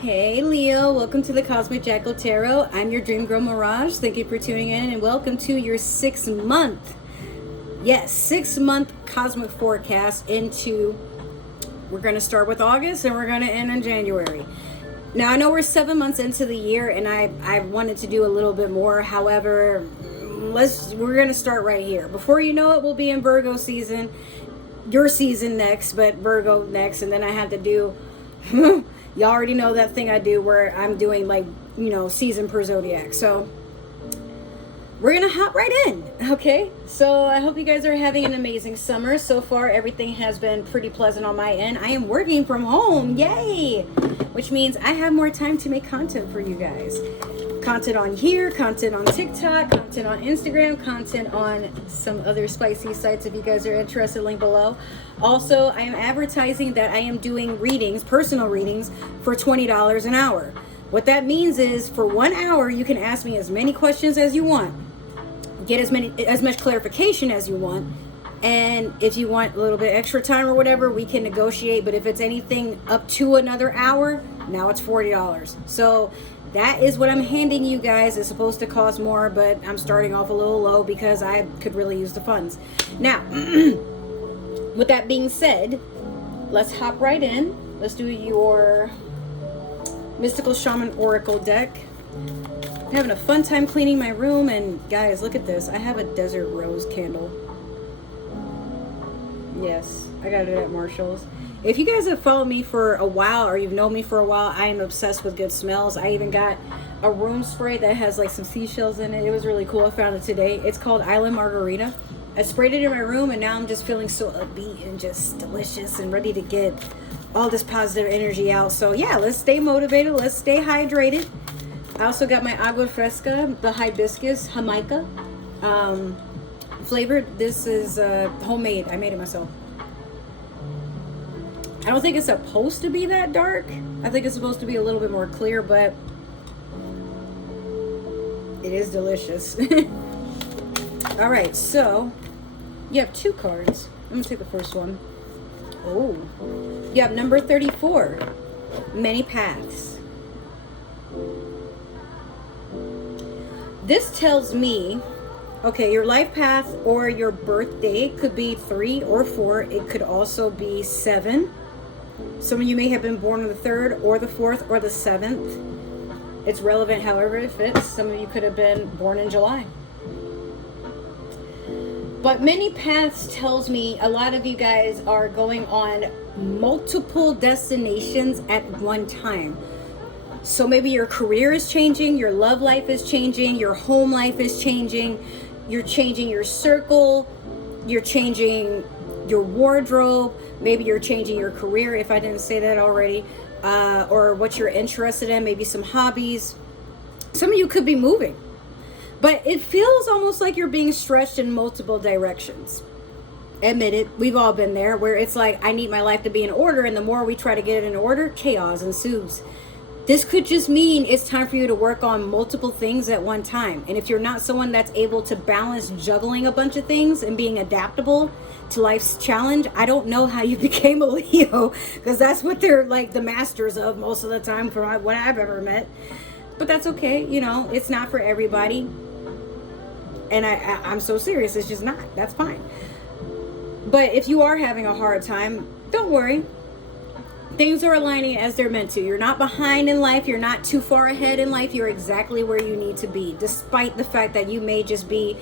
Hey Leo, welcome to the Cosmic Jackal Tarot. I'm your dream girl Mirage. Thank you for tuning in and welcome to your 6-month, yes, 6-month cosmic forecast into, we're going to start with August and we're going to end in January. Now I know we're 7 months into the year and I wanted to do a little bit more. However, we're going to start right here. Before you know it, we'll be in Virgo season, your season next, but Virgo next, and then I have to do y'all already know that thing I do where I'm doing like, season per zodiac. So we're gonna hop right in, okay? So I hope you guys are having an amazing summer. So far, everything has been pretty pleasant on my end. I am working from home, yay! Which means I have more time to make content for you guys. Content on here, content on TikTok, content on Instagram, content on some other spicy sites if you guys are interested, link below. Also, I am advertising that I am doing readings, personal readings, for $20 an hour. What that means is for 1 hour, you can ask me as many questions as you want, get as much clarification as you want, and if you want a little bit extra time or whatever, we can negotiate. But if it's anything up to another hour, now it's $40. So that is what I'm handing you guys. It's supposed to cost more, but I'm starting off a little low because I could really use the funds. Now, with that being said, let's hop right in. Let's do your Mystical Shaman Oracle deck. I'm having a fun time cleaning my room, and guys, look at this. I have a desert rose candle. Yes, I got it at Marshall's. If you guys have followed me for a while or you've known me for a while, I am obsessed with good smells. I even got a room spray that has like some seashells in it. It was really cool. I found it today. It's called Island Margarita. I sprayed it in my room and now I'm just feeling so upbeat and just delicious and ready to get all this positive energy out. So yeah, let's stay motivated. Let's stay hydrated. I also got my Agua Fresca, the hibiscus Jamaica flavored. This is homemade. I made it myself. I don't think it's supposed to be that dark. I think it's supposed to be a little bit more clear, but it is delicious. All right, so you have 2 cards. I'm gonna take the first one. Oh, you have number 34, Many Paths. This tells me, okay, your life path or your birth date could be 3 or 4. It could also be 7. Some of you may have been born on the 3rd or the 4th or the 7th. It's relevant however it fits. Some of you could have been born in July. But Many Paths tells me a lot of you guys are going on multiple destinations at one time. So maybe your career is changing, your love life is changing, your home life is changing, you're changing your circle, you're changing your wardrobe, maybe you're changing your career, if I didn't say that already, or what you're interested in, maybe some hobbies. Some of you could be moving, but it feels almost like you're being stretched in multiple directions. Admit it, we've all been there, where it's like, I need my life to be in order, and the more we try to get it in order, chaos ensues. This could just mean it's time for you to work on multiple things at one time. And if you're not someone that's able to balance juggling a bunch of things and being adaptable to life's challenge, I don't know how you became a Leo, because that's what they're like the masters of most of the time from what I've ever met. But that's okay, it's not for everybody. And I'm so serious, it's just not. That's fine. But if you are having a hard time, don't worry. Things are aligning as they're meant to. You're not behind in life. You're not too far ahead in life. You're exactly where you need to be, despite the fact that you may just be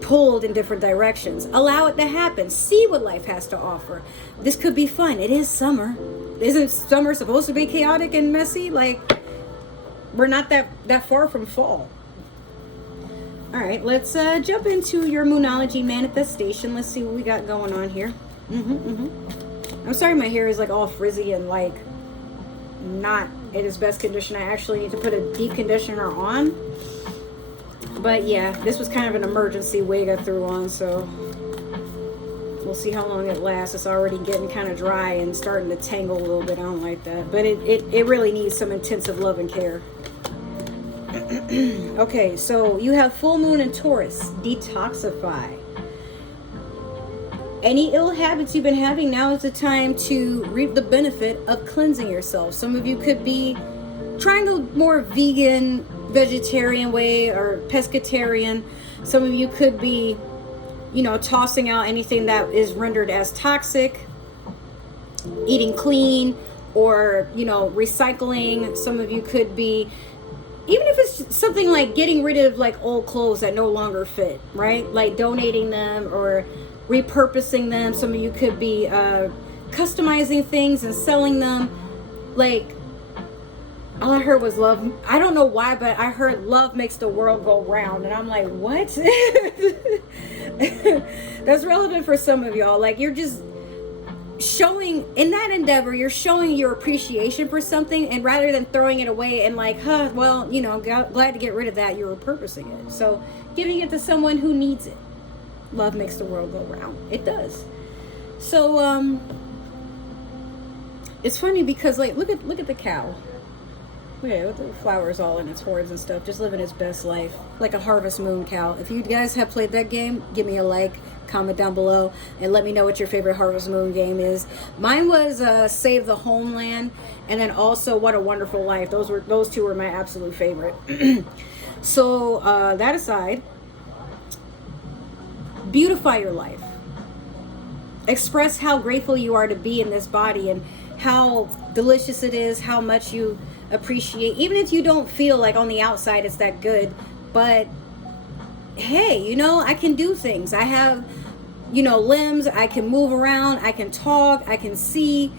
pulled in different directions. Allow it to happen. See what life has to offer. This could be fun. It is summer. Isn't summer supposed to be chaotic and messy? Like, we're not that far from fall. All right, let's jump into your Moonology manifestation. Let's see what we got going on here. I'm sorry my hair is like all frizzy and like not in its best condition. I actually need to put a deep conditioner on. But yeah, this was kind of an emergency wig I threw on, so we'll see how long it lasts. It's already getting kind of dry and starting to tangle a little bit. I don't like that. But it really needs some intensive love and care. Okay, so you have full moon in Taurus. Detoxify. Any ill habits you've been having, now is the time to reap the benefit of cleansing yourself. Some of you could be trying a more vegan, vegetarian way, or pescatarian. Some of you could be, you know, tossing out anything that is rendered as toxic, eating clean, or, you know, recycling. Some of you could be, even if it's something like getting rid of like old clothes that no longer fit, right? Like donating them or repurposing them. Some of you could be customizing things and selling them. Like, all I heard was love. I don't know why, but I heard love makes the world go round. And I'm like, what? That's relevant for some of y'all. Like, you're just showing, in that endeavor, you're showing your appreciation for something, and rather than throwing it away and like, well, you know, glad to get rid of that, you're repurposing it. So giving it to someone who needs it. Love makes the world go round. It does. So it's funny because, like, look at the cow. Okay, with the flowers all in its horns and stuff, just living its best life, like a Harvest Moon cow. If you guys have played that game, give me a like, comment down below, and let me know what your favorite Harvest Moon game is. Mine was Save the Homeland, and then also What a Wonderful Life. Those two were my absolute favorite. So that aside, beautify your life. Express how grateful you are to be in this body and how delicious it is, how much you appreciate, even if you don't feel like on the outside it's that good. But hey, you know, I can do things. I have, you know, limbs. I can move around. I can talk. I can see.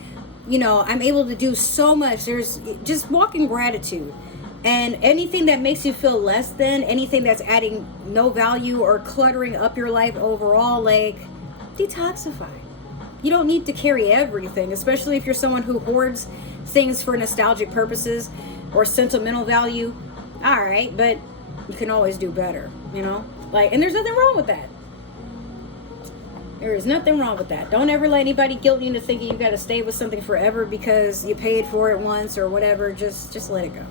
You know, I'm able to do so much. There's just walk in gratitude. And anything that makes you feel less than, anything that's adding no value or cluttering up your life overall, like, detoxify. You don't need to carry everything, especially if you're someone who hoards things for nostalgic purposes or sentimental value. All right, but you can always do better, you know? Like, and there's nothing wrong with that. There is nothing wrong with that. Don't ever let anybody guilt you into thinking you got to stay with something forever because you paid for it once or whatever. Just let it go.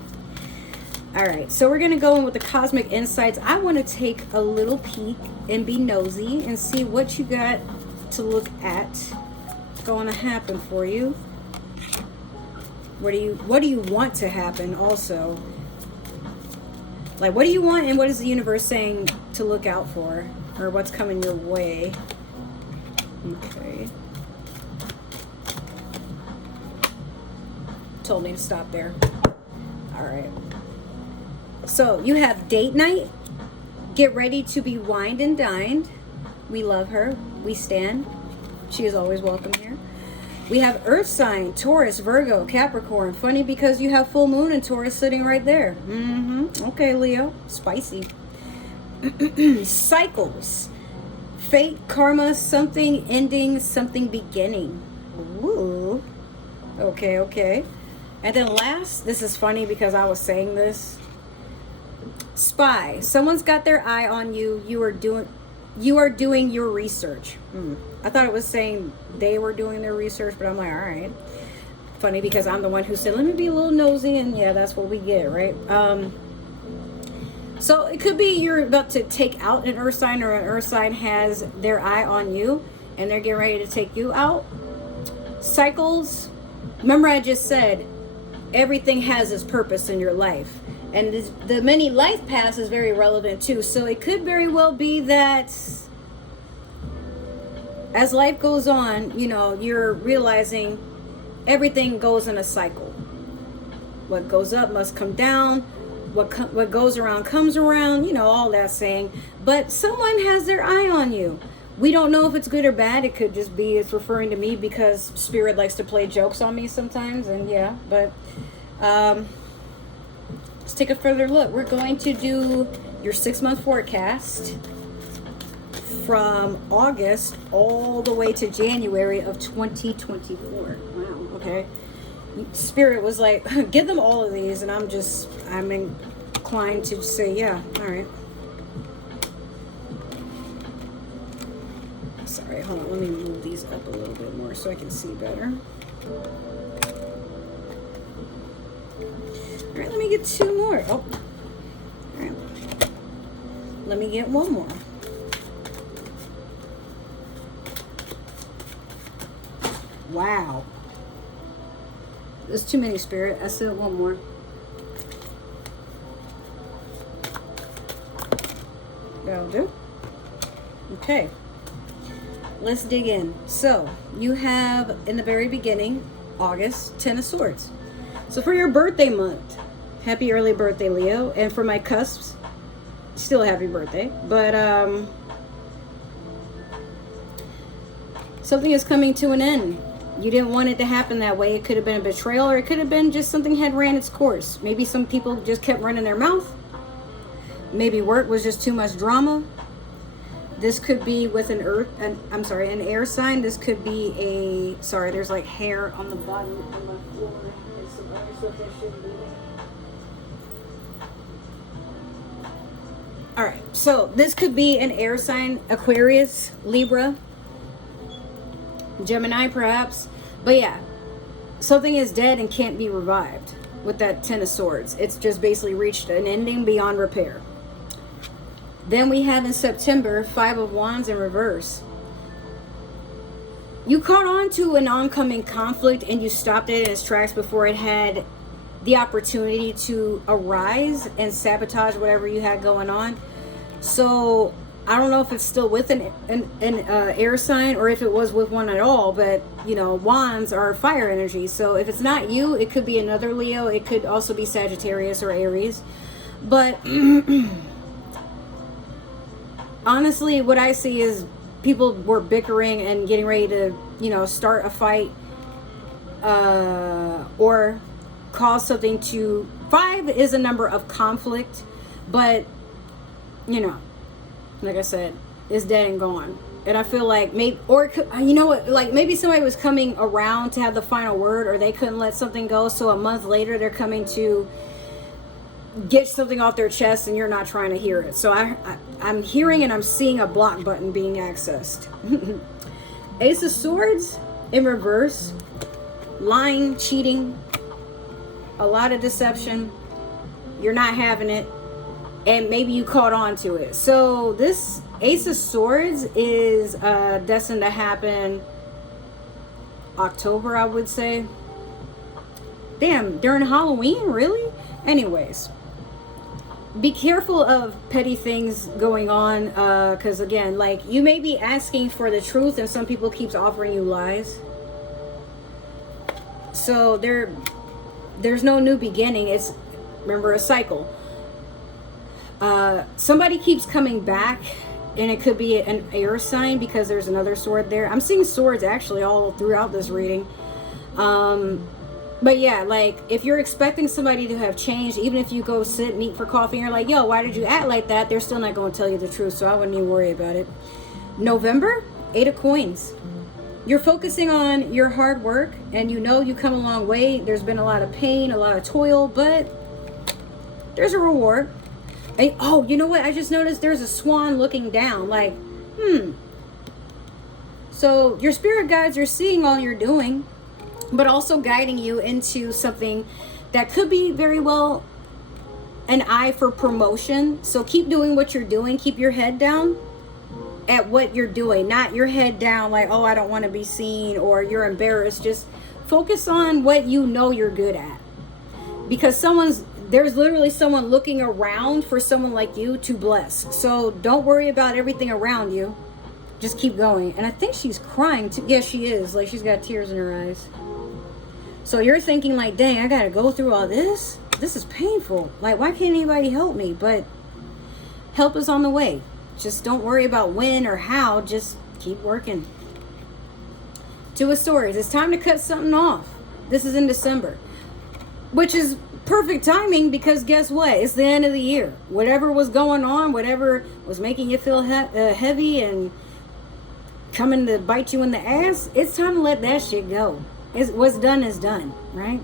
All right, so we're going to go in with the Cosmic Insights. I want to take a little peek and be nosy and see what you got to look at going to happen for you. What do you want to happen also? Like, what do you want, and what is the universe saying to look out for, or what's coming your way? Okay. Told me to stop there. All right. So you have date night. Get ready to be wined and dined. We love her. We stand. She is always welcome here. We have Earth sign, Taurus, Virgo, Capricorn. Funny because you have full moon in Taurus sitting right there. Okay, Leo. Spicy. Cycles. Fate, karma, something ending, something beginning. Ooh. Okay. And then last, this is funny because I was saying this. Spy. Someone's got their eye on you. You are doing your research. I thought it was saying they were doing their research, but I'm like, all right. Funny because I'm the one who said, let me be a little nosy, and yeah, that's what we get, right? So it could be you're about to take out an earth sign, or an earth sign has their eye on you and they're getting ready to take you out. Cycles. Remember I just said everything has its purpose in your life. And the many life paths is very relevant too. So it could very well be that as life goes on, you know, you're realizing everything goes in a cycle. What goes up must come down. What goes around comes around. You know, all that saying. But someone has their eye on you. We don't know if it's good or bad. It could just be it's referring to me because Spirit likes to play jokes on me sometimes. And yeah, but let's take a further look. We're going to do your 6-month forecast from August all the way to January of 2024. Wow, okay. Spirit was like, give them all of these, and I'm inclined to say, yeah, all right. Sorry, hold on, let me move these up a little bit more so I can see better. All right, let me get 2 more. Oh, all right. Let me get 1 more. Wow. There's too many, Spirit. I said one more. That'll do. Okay. Let's dig in. So, you have, in the very beginning, August, 10 of Swords. So for your birthday month, happy early birthday, Leo. And for my cusps, still happy birthday. But, something is coming to an end. You didn't want it to happen that way. It could have been a betrayal, or it could have been just something had ran its course. Maybe some people just kept running their mouth. Maybe work was just too much drama. This could be with an an air sign. This could be a, sorry, there's like hair on the bottom of my floor and some other stuff that shouldn't be there. All right, so this could be an air sign, Aquarius, Libra, Gemini perhaps. But yeah, something is dead and can't be revived with that 10 of Swords. It's just basically reached an ending beyond repair. Then we have in September, 5 of Wands in reverse. You caught on to an oncoming conflict and you stopped it in its tracks before it had the opportunity to arise and sabotage whatever you had going on. So I don't know if it's still with an air sign or if it was with one at all, but you know, wands are fire energy. So if it's not you, it could be another Leo. It could also be Sagittarius or Aries. But honestly, what I see is people were bickering and getting ready to, you know, start a fight or cause something to... 5 is a number of conflict, but, you know, like I said, it's dead and gone. And I feel like maybe, or you know what, like maybe somebody was coming around to have the final word, or they couldn't let something go, so a month later they're coming to get something off their chest and you're not trying to hear it. So I'm hearing and I'm seeing a block button being accessed. Ace of Swords in reverse. Lying, cheating, a lot of deception. You're not having it, and maybe you caught on to it. So this Ace of Swords is destined to happen October, I would say. Damn, during Halloween? Really? Anyways, be careful of petty things going on, because again, like, you may be asking for the truth and some people keeps offering you lies. So there's no new beginning. It's, remember, a cycle. Somebody keeps coming back, and it could be an air sign because there's another sword there. I'm seeing swords actually all throughout this reading. But yeah, like, if you're expecting somebody to have changed, even if you go sit and eat for coffee and you're like, yo, why did you act like that? They're still not going to tell you the truth, so I wouldn't even worry about it. November, 8 of Coins. You're focusing on your hard work, and you know you come a long way. There's been a lot of pain, a lot of toil, but there's a reward. And, oh, you know what? I just noticed there's a swan looking down, like, So your spirit guides are seeing all you're doing, but also guiding you into something that could be very well an eye for promotion. So keep doing what you're doing. Keep your head down at what you're doing, not your head down like, oh, I don't want to be seen, or you're embarrassed. Just focus on what you know you're good at, because there's literally someone looking around for someone like you to bless. So don't worry about everything around you. Just keep going. And I think she's crying too. Yes, she is. Like, she's got tears in her eyes. So you're thinking like, dang, I gotta go through all this? This is painful. Like, why can't anybody help me? But help is on the way. Just don't worry about when or how. Just keep working. 2 of Swords. It's time to cut something off. This is in December, which is perfect timing, because guess what? It's the end of the year. Whatever was going on, whatever was making you feel heavy and coming to bite you in the ass, it's time to let that shit go. What's done is done, right?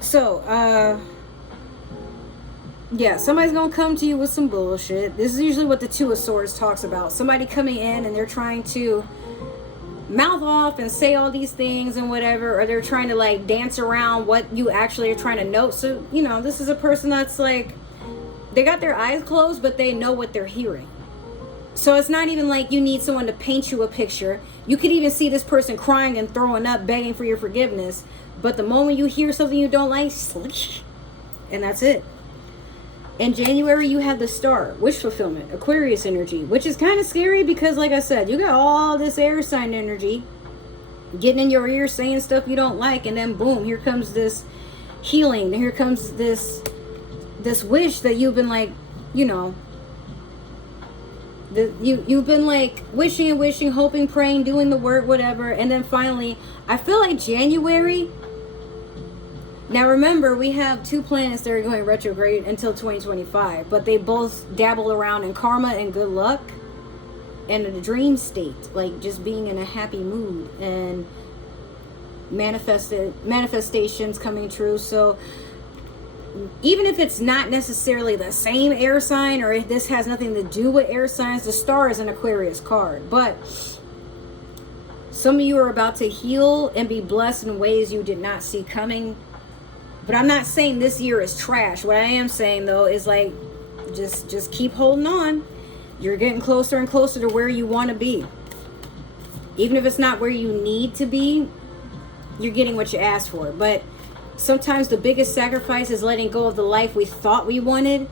So, yeah, somebody's gonna come to you with some bullshit. This is usually what the 2 of Swords talks about. Somebody coming in and they're trying to mouth off and say all these things and whatever, or they're trying to like dance around what you actually are trying to note. So, you know, this is a person that's like, they got their eyes closed, but they know what they're hearing. So it's not even like you need someone to paint you a picture. You could even see this person crying and throwing up, begging for your forgiveness. But the moment you hear something you don't like, and that's it. In January, you have the Star, wish fulfillment, Aquarius energy, which is kind of scary because, like I said, you got all this air sign energy getting in your ear, saying stuff you don't like, and then boom, here comes this healing. Here comes this wish that you've been like, you know, you've been like wishing and wishing, hoping, praying, doing the work, whatever, and then finally, I feel like January. Now remember, we have 2 planets that are going retrograde until 2025, but they both dabble around in karma and good luck and a dream state, like just being in a happy mood and manifestations coming true. So even if it's not necessarily the same air sign, or if this has nothing to do with air signs, the Star is an Aquarius card. But some of you are about to heal and be blessed in ways you did not see coming. But I'm not saying this year is trash. What I am saying though is like, just keep holding on. You're getting closer and closer to where you want to be. Even if it's not where you need to be, you're getting what you asked for. But sometimes the biggest sacrifice is letting go of the life we thought we wanted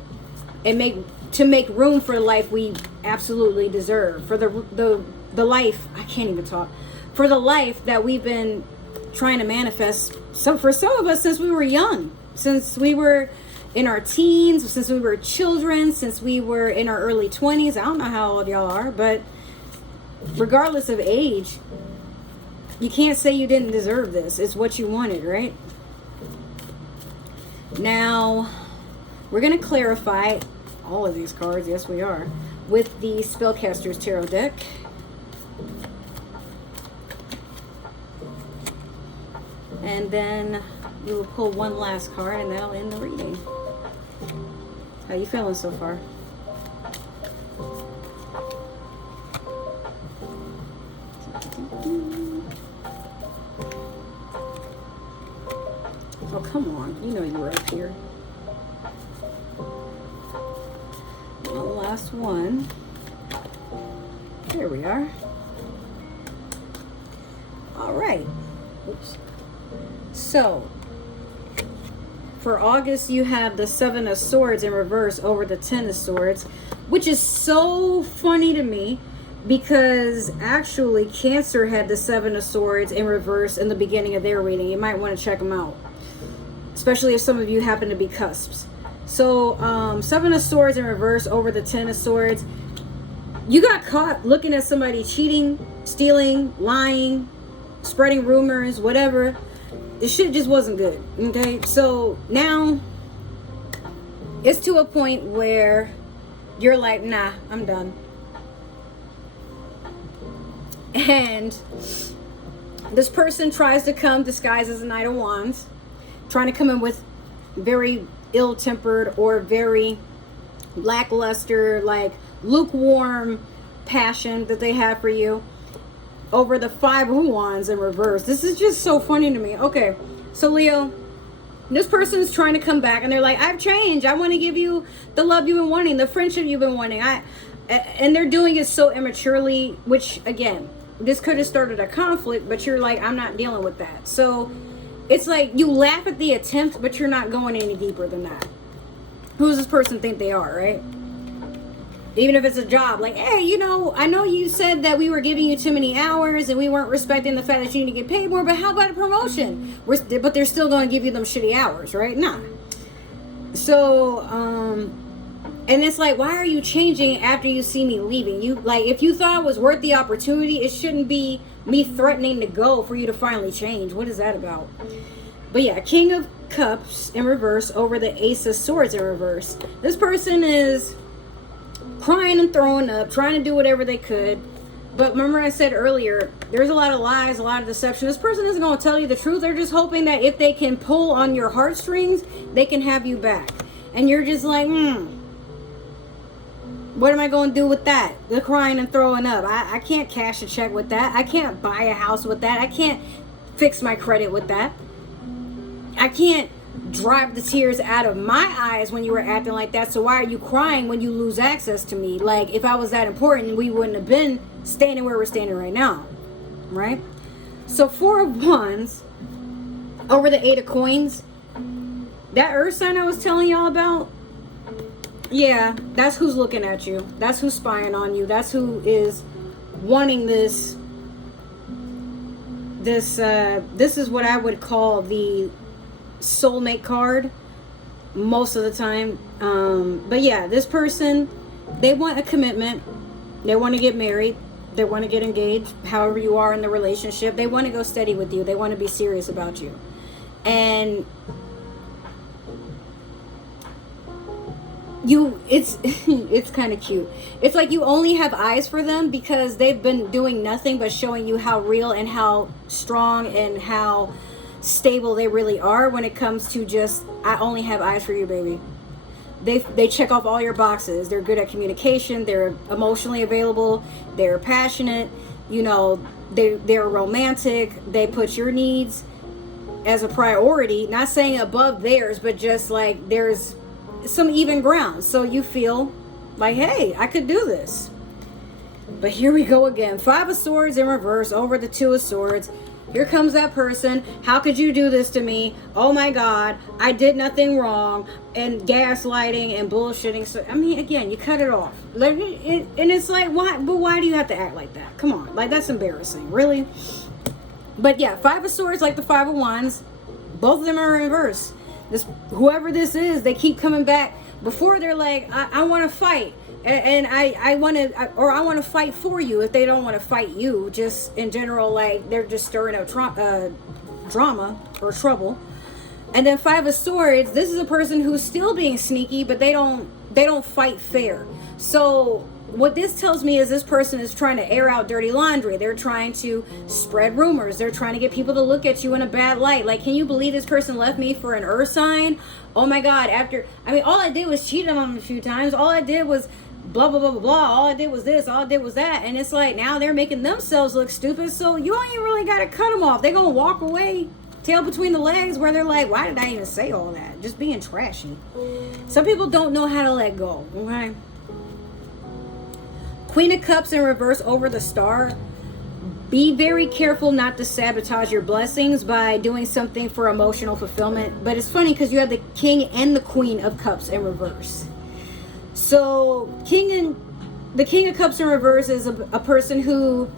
and make room for the life we absolutely deserve. For the life, I can't even talk. For the life that we've been trying to manifest. So for some of us, since we were young, since we were in our teens, since we were children, since we were in our early 20s. I don't know how old y'all are, but regardless of age, you can't say you didn't deserve this. It's what you wanted, right? Now, we're going to clarify all of these cards, yes we are, with the Spellcaster's Tarot deck. And then we will pull one last card and that'll end the reading. How you feeling so far? Oh, come on. You know you were up here. The last one. There we are. All right. Oops. So, for August, you have the 7 of Swords in reverse over the 10 of Swords, which is so funny to me because actually Cancer had the 7 of Swords in reverse in the beginning of their reading. You might want to check them out, especially if some of you happen to be cusps. So, 7 of Swords in reverse over the 10 of Swords. You got caught looking at somebody cheating, stealing, lying, spreading rumors, whatever. This shit just wasn't good, okay? So now it's to a point where you're like, nah, I'm done. And this person tries to come disguised as a Knight of Wands, trying to come in with very ill-tempered or very lackluster, like lukewarm passion that they have for you. Over the 5 of Wands in reverse. This is just so funny to me. Okay, so Leo, this person is trying to come back and they're like, I've changed. I want to give you the love you've been wanting, the friendship you've been wanting. And they're doing it so immaturely, which again, this could have started a conflict, but you're like, I'm not dealing with that. So it's like you laugh at the attempt, but you're not going any deeper than that. Who does this person think they are, right? Even if it's a job, like, hey, you know, I know you said that we were giving you too many hours and we weren't respecting the fact that you need to get paid more, but how about a promotion? But they're still going to give you them shitty hours, right? Nah. So, and it's like, why are you changing after you see me leaving? You, like, if you thought it was worth the opportunity, it shouldn't be me threatening to go for you to finally change. What is that about? But yeah, King of Cups in reverse over the Ace of Swords in reverse. This person is crying and throwing up, trying to do whatever they could. But remember I said earlier, there's a lot of lies, a lot of deception. This person isn't going to tell you the truth. They're just hoping that if they can pull on your heartstrings, they can have you back. And you're just like, what am I going to do with that? The crying and throwing up. I can't cash a check with that. I can't buy a house with that. I can't fix my credit with that. I can't drive the tears out of my eyes when you were acting like that. So why are you crying when you lose access to me? Like, if I was that important, we wouldn't have been standing where we're standing right now, right? So 4 of Wands over the 8 of Coins. That earth sign I was telling y'all about, yeah, that's who's looking at you. That's who's spying on you. That's who is wanting this. This is what I would call the soulmate card most of the time. But yeah, this person, they want a commitment. They want to get married. They want to get engaged. However you are in the relationship, they want to go steady with you. They want to be serious about you. And it's kind of cute. It's like you only have eyes for them because they've been doing nothing but showing you how real and how strong and how stable they really are when it comes to just, I only have eyes for you, baby. They check off all your boxes. They're good at communication. They're emotionally available. They're passionate. You know, they're romantic. They put your needs as a priority. Not saying above theirs, but just like there's some even ground. So you feel like, hey, I could do this. But here we go again. 5 of Swords in reverse over the 2 of Swords. Here comes that person. How could you do this to me? Oh my God, I did nothing wrong. And gaslighting and bullshitting. So I mean, again, you cut it off. Like, and it's like, why? But why do you have to act like that? Come on, like that's embarrassing, really. But yeah, 5 of Swords, like the 5 of Wands. Both of them are in reverse. This, whoever this is, they keep coming back. Before they're like, I want to fight. And I want to fight for you. If they don't want to fight you, just in general, like they're just stirring up drama or trouble. And then 5 of Swords, this is a person who's still being sneaky, but they don't fight fair. So what this tells me is this person is trying to air out dirty laundry. They're trying to spread rumors. They're trying to get people to look at you in a bad light. Like, can you believe this person left me for an earth sign? Oh my God, all I did was cheat on them a few times. All I did was blah, blah, blah, blah, blah. All I did was this. All I did was that. And it's like, now they're making themselves look stupid. So you ain't really got to cut them off. They're going to walk away, tail between the legs, where they're like, why did I even say all that? Just being trashy. Some people don't know how to let go, okay? Queen of Cups in reverse over the Star. Be very careful not to sabotage your blessings by doing something for emotional fulfillment. But it's funny because you have the King and the Queen of Cups in reverse. So the King of Cups in reverse is a person who,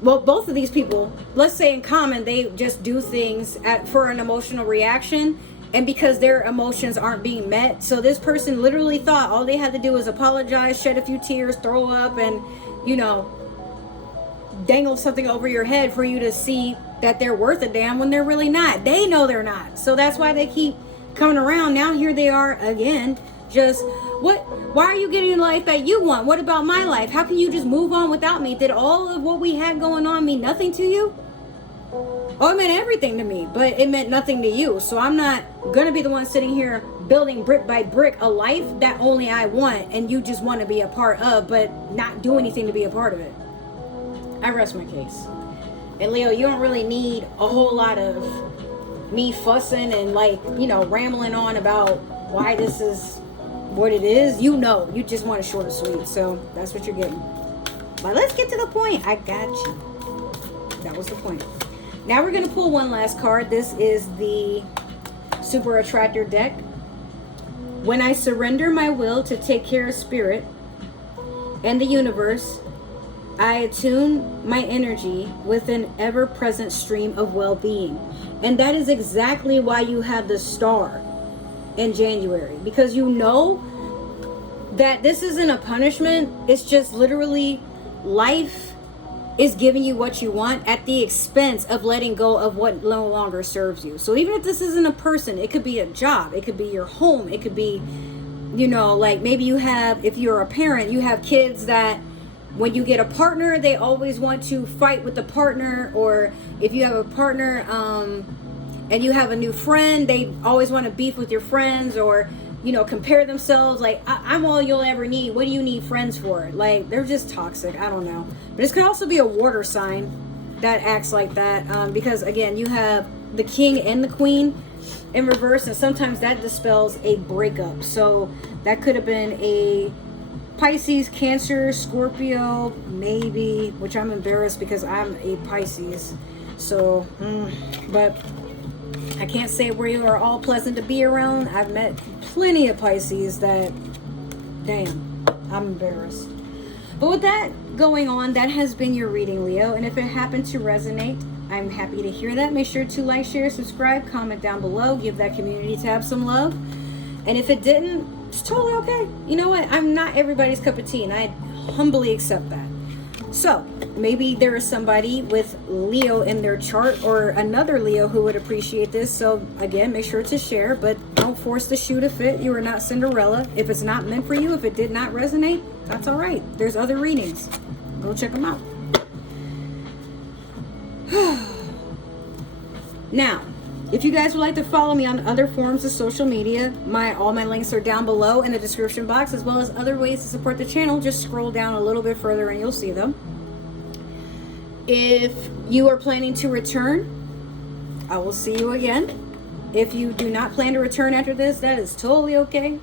well, both of these people, let's say in common, they just do things for an emotional reaction. And because their emotions aren't being met. So this person literally thought all they had to do was apologize, shed a few tears, throw up, and, you know, dangle something over your head for you to see that they're worth a damn when they're really not. They know they're not. So that's why they keep coming around. Now here they are again. Just, why are you getting the life that you want? What about my life? How can you just move on without me? Did all of what we had going on mean nothing to you? Oh, it meant everything to me, but it meant nothing to you. So I'm not going to be the one sitting here building brick by brick a life that only I want and you just want to be a part of, but not do anything to be a part of it. I rest my case. And Leo, you don't really need a whole lot of me fussing and rambling on about why this is what it is. You know, you just want it short and sweet. So that's what you're getting. But let's get to the point. I got you. That was the point. Now we're going to pull one last card. This is the Super Attractor deck. When I surrender my will to take care of spirit and the universe, I attune my energy with an ever-present stream of well-being. And that is exactly why you have the Star in January. Because you know that this isn't a punishment. It's just literally life is giving you what you want at the expense of letting go of what no longer serves you. So even if this isn't a person, it could be a job, it could be your home, it could be, maybe you have, if you're a parent, you have kids that when you get a partner, they always want to fight with the partner. Or if you have a partner and you have a new friend, they always want to beef with your friends or compare themselves. Like, I'm all you'll ever need. What do you need friends for? Like, they're just toxic. I don't know. But this could also be a water sign that acts like that. Because, again, you have the king and the queen in reverse, and sometimes that dispels a breakup. So that could have been a Pisces, Cancer, Scorpio, maybe, which I'm embarrassed because I'm a Pisces. So, but I can't say we are all pleasant to be around. I've met plenty of Pisces that, damn, I'm embarrassed. But with that going on, that has been your reading, Leo. And if it happened to resonate, I'm happy to hear that. Make sure to like, share, subscribe, comment down below. Give that community tab some love. And if it didn't, it's totally okay. You know what? I'm not everybody's cup of tea, and I humbly accept that. So maybe there is somebody with Leo in their chart or another Leo who would appreciate this. So again, make sure to share, but don't force the shoe to fit. You are not Cinderella. If it's not meant for you, if it did not resonate, that's all right. There's other readings. Go check them out. Now, if you guys would like to follow me on other forms of social media, all my links are down below in the description box, as well as other ways to support the channel. Just scroll down a little bit further and you'll see them. If you are planning to return, I will see you again. If you do not plan to return after this, that is totally okay.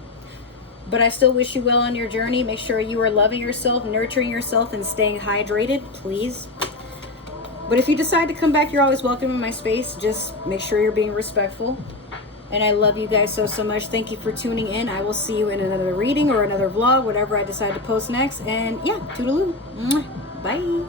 But I still wish you well on your journey. Make sure you are loving yourself, nurturing yourself, and staying hydrated, please. But if you decide to come back, you're always welcome in my space. Just make sure you're being respectful. And I love you guys so much. Thank you for tuning in. I will see you in another reading or another vlog, whatever I decide to post next. And yeah, toodaloo. Bye.